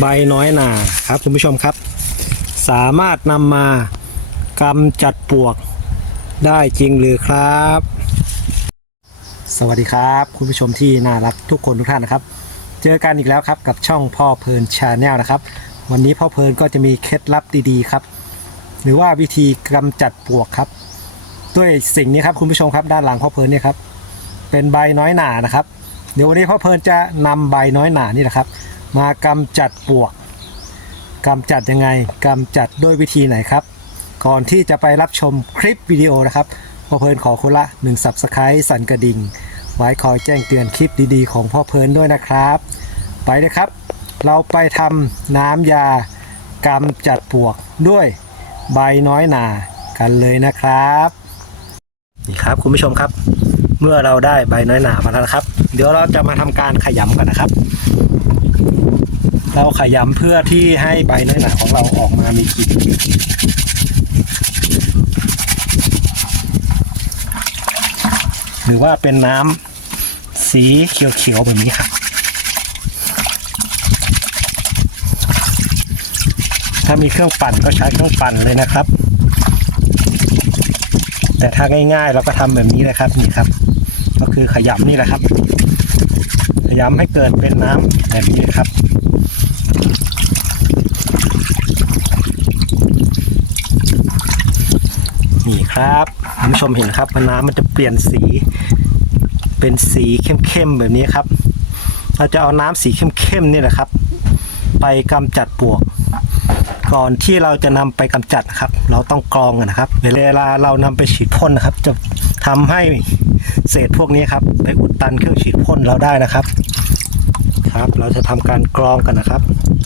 ใบน้อยหนาครับคุณผู้ชมครับ สามารถนำมากำจัดปวกได้จริงหรือครับ สวัสดีครับ คุณผู้ชมที่น่ารักทุกคนทุกท่านนะครับ เจอกันอีกแล้วครับกับช่องพ่อเพลินชาแนลนะครับ วันนี้พ่อเพลินก็จะมีเคล็ดลับดีๆครับ หรือว่าวิธีกำจัดปวกครับ ด้วยสิ่งนี้ครับคุณผู้ชมครับด้านหลังพ่อเพลินเนี่ยครับเป็นใบน้อยหนานะครับ เดี๋ยววันนี้พ่อเพลินจะนำใบน้อยหนานี่แหละครับ มากำจัดปวกกำจัดยังไงกำจัดด้วยวิธีไหนครับ ก่อนที่จะไปรับชมคลิปวิดีโอนะครับพ่อเพลินขอคนละ1 Subscribe สั่นกระดิ่ง ไว้คอยแจ้งเตือนคลิปดีๆ ของพ่อเพลินด้วยนะครับ ไปเลยครับ เราไปทำน้ำยากำจัดปวกด้วยใบน้อยหนากันเลยนะครับนี่ครับคุณผู้ชมครับ เมื่อเราได้ใบน้อยหนามาแล้วนะครับ เดี๋ยวเราจะมาทำการขยำกันนะครับ เราขยำเพื่อที่ให้ใบน้อยหนาของเราออกมามีกลิ่นหรือว่าเป็นน้ำสีเขียวๆแบบนี้ครับถ้ามีเครื่องปั่นก็ใช้เครื่องปั่นเลยนะครับ แต่ถ้าง่ายๆเราก็ทำแบบนี้เลยครับนี่ครับ ก็คือขยำนี่แหละครับขยำให้เกิดเป็นน้ำแบบนี้ครับ นี่ครับคุณผู้ชมเห็นครับน้ำมันจะเปลี่ยนสี เป็นสีเข้มๆแบบนี้ครับ เราจะเอาน้ำสีเข้มๆนี่แหละครับ ไปกำจัดปวก ก่อนที่เราจะนำไปกำจัดนะครับ เราต้องกรองนนะครับ เวลาเรานำไปฉีดพ่นนะครับ จะทำให้เศษพวกนี้ครับ ไปอุดตันเครื่องฉีดพ่นเราได้นะครับ ครับ เราจะทำการกรองกันนะครับ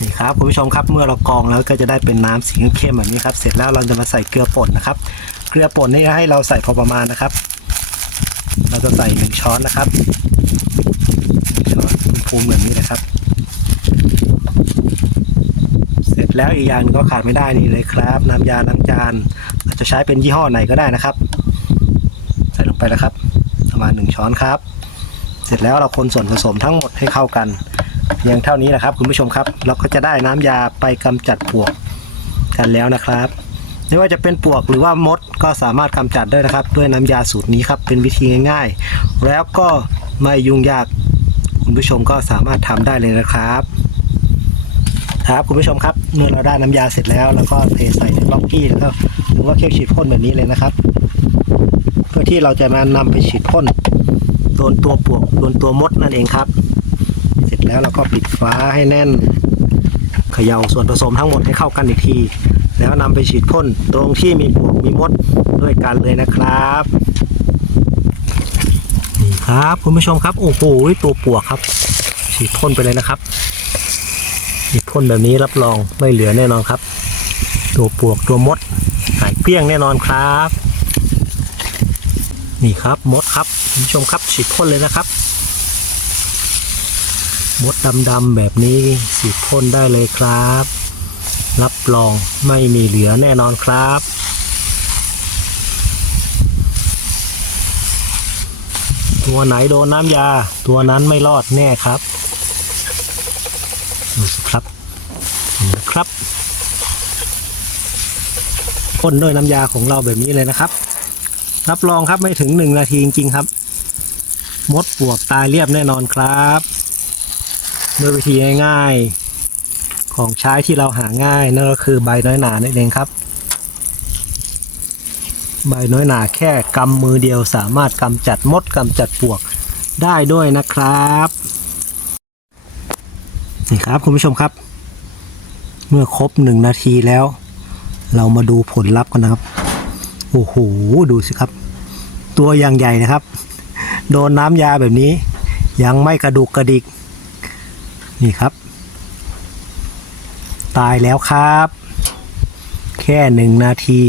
นี่ครับคุณผู้ชมครับเมื่อเรากรองแล้วก็จะได้เป็นน้ำสีเข้มแบบนี้ครับ เสร็จแล้วเราจะมาใส่เกลือป่นนะครับ เกลือป่นนี่ให้เราใส่พอประมาณนะครับ เราจะใส่หนึ่งช้อนนะครับช้อนพูมๆแบบนี้นะครับ เสร็จแล้วอีกอย่างหนึ่งก็ขาดไม่ได้นี่เลยครับ น้ำยาล้างจานเราจจะใช้เป็นยี่ห้อไหนก็ได้นะครับ ใส่ลงไปแล้วครับ ประมาณหนึ่งช้อนครับเสร็จแล้วเราคนส่วนผสมทั้งหมดให้เข้ากัน เพียงเท่านี้นะครับ คุณผู้ชมครับ เราก็จะได้น้ำยาไปกำจัดปลวกกันแล้วนะครับไม่ว่าจะเป็นปลวกหรือว่ามดก็สามารถกำจัดได้นะครับ ด้วยน้ำยาสูตรนี้ครับเป็นวิธีง่าย ๆ แล้วก็ไม่ยุ่งยากคุณผู้ชมก็สามารถทำได้เลยนะครับ ครับคุณผู้ชมครับ เมื่อเราได้น้ำยาเสร็จแล้วแล้วก็เทใส่ในบล็อกกี้แล้วก็หรือว่าเครื่องฉีดพ่นแบบนี้เลยนะครับ เพื่อที่เราจะมานำไปฉีดพ่นโดนตัวปลวกโดนตัวมดนั่นเองครับ แล้วเราก็ปิดฝาให้แน่นเขย่าส่วนผสมทั้งหมดให้เข้ากันอีกที แล้วนำไปฉีดพ่นตรงที่มีปลวกมีมดด้วยกันเลยนะครับนี่ครับคุณผู้ชมครับโอ้โหตัวปลวกครับ ฉีดพ่นไปเลยนะครับฉีดพ่นแบบนี้รับรองไม่เหลือแน่นอนครับ ตัวปลวกตัวมดหายเกลี้ยงแน่นอนครับ นี่ครับมดครับคุณผู้ชมครับฉีดพ่นเลยนะครับ มดดำๆแบบนี้ฉีพ่นได้เลยครับ รับรองไม่มีเหลือแน่นอนครับ ตัวไหนโดนน้ำยา ตัวนั้นไม่รอดแน่ครับดูสิครับนะครับพ่นด้วยน้ำยาของเราแบบนี้เลยนะครับ รับรองครับไม่ถึงหนึ่งนาทีจริงๆครับ มดปลวกตายเรียบแน่นอนครับ ด้วยวิธีง่ายๆ ของใช้ที่เราหาง่ายนั่นก็คือใบน้อยหนานั่นเองครับ ใบน้อยหนาแค่กำมือเดียวสามารถกำจัดมดกำจัดปลวกได้ด้วยนะครับนี่ครับคุณผู้ชมครับ เมื่อครบหนึ่งนาทีแล้ว เรามาดูผลลัพธ์กันนะครับโอ้โหดูสิครับ ตัวอย่างใหญ่นะครับ โดนน้ำยาแบบนี้ ยังไม่กระดุกกระดิก นี่ครับ ตายแล้วครับ แค่หนึ่งนาที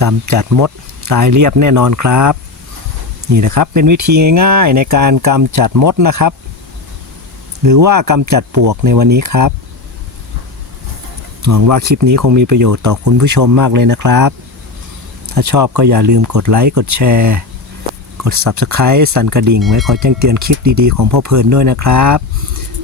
กำจัดมดตายเรียบแน่นอนครับ นี่นะครับเป็นวิธีง่ายๆในการกำจัดมดนะครับ หรือว่ากำจัดปลวกในวันนี้ครับหวังว่าคลิปนี้คงมีประโยชน์ต่อคุณผู้ชมมากเลยนะครับ ถ้าชอบก็อย่าลืมกดไลค์ กดแชร์ กด Subscribe สั่นกระดิ่งไว้คอยแจ้งเตือนคลิปดีๆของพ่อเพลินด้วยนะครับ